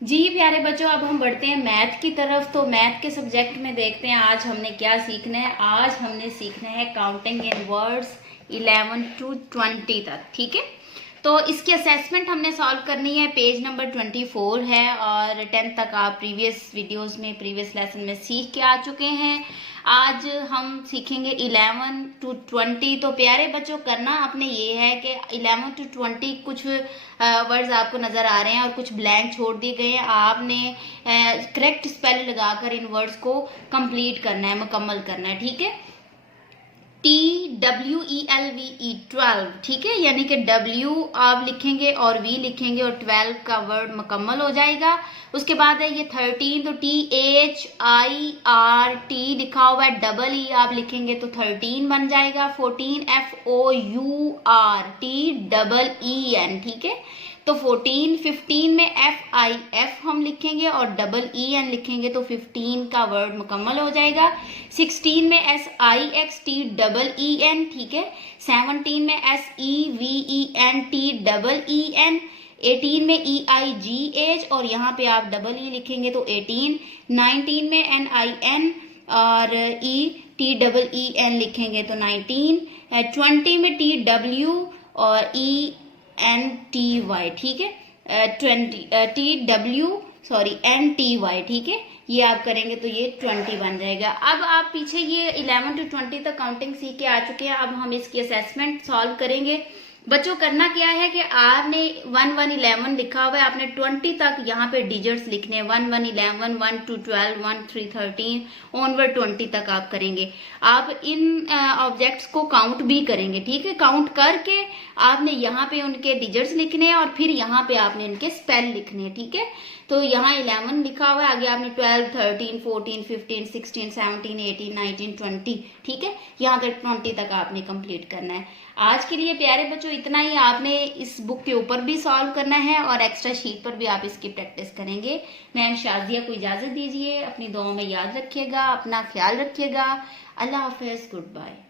जी प्यारे बच्चों, अब हम बढ़ते हैं मैथ की तरफ। तो मैथ के सब्जेक्ट में देखते हैं आज हमने क्या सीखना है। आज हमने सीखना है काउंटिंग इन वर्ड्स 11 to 20 तक। ठीक है, तो इसकी असेसमेंट हमने सॉल्व करनी है। पेज नंबर 24 है और 10 तक आप प्रीवियस वीडियोस में, प्रीवियस लेसन में सीख के आ चुके हैं। आज हम सीखेंगे 11 to 20। तो प्यारे बच्चों, करना आपने ये है कि 11 to 20 कुछ वर्ड्स आपको नजर आ रहे हैं और कुछ ब्लैंक छोड़ दिए गए हैं। आपने करेक्ट स्पेल लगाकर इन वर्ड्स को कंप्लीट करना है, मुकम्मल करना है। ठीक है, TWELVE 12, ठीक है, यानी कि W आप लिखेंगे और V लिखेंगे और 12 का वर्ड मुकम्मल हो जाएगा। उसके बाद है ये 13, तो THIRT लिखा हुआ है, डबल E आप लिखेंगे तो 13 बन जाएगा। 14 FOURT ठीक है, तो 14। 15 में FIF हम लिखेंगे और डबल EN लिखेंगे तो 15 का वर्ड मुकम्मल हो जाएगा। 16 में SIXT डबल EN, ठीक है। 17 में SEVENT डबल EN। 18 में EIGH और यहाँ पे आप डबल E लिखेंगे तो 18। 19 में NIN और TEEN लिखेंगे तो 19। 20 में TW और ENTY, ठीक है। 20 NTY, ठीक है, ये आप करेंगे तो ये 20 बन जाएगा। अब आप पीछे ये 11 to 20 तक काउंटिंग सीख के आ चुके हैं। अब हम इसकी असेसमेंट सॉल्व करेंगे। बच्चों, करना क्या है कि आपने 1 1 11 लिखा हुआ है, आपने 20 तक यहाँ पे डिजिट्स लिखने हैं। 1 1 11, 1 2 12, 1 3 13 ऑनवर्ड 20 तक आप करेंगे। आप इन ऑब्जेक्ट्स को काउंट भी करेंगे। ठीक है, काउंट करके आपने यहाँ पे उनके डिजिट्स लिखने हैं और फिर यहाँ पे आपने इनके स्पेल लिखने हैं। ठीक है, तो यहाँ 11 लिखा हुआ है, आगे आपने 12, 13, 14, 15, 16, 17, 18, 19, 20, ठीक है, यहाँ तक 20 तक आपने कंप्लीट करना है। आज के लिए प्यारे बच्चों इतना ही। आपने इस बुक के ऊपर भी सॉल्व करना है और एक्स्ट्रा शीट पर भी आप इसकी प्रैक्टिस करेंगे। मैम शाजिया को इजाजत दीजिए। अपनी दुआओं में याद रखिएगा, अपना ख्याल रखिएगा। अल्लाह हाफिज, गुड बाय।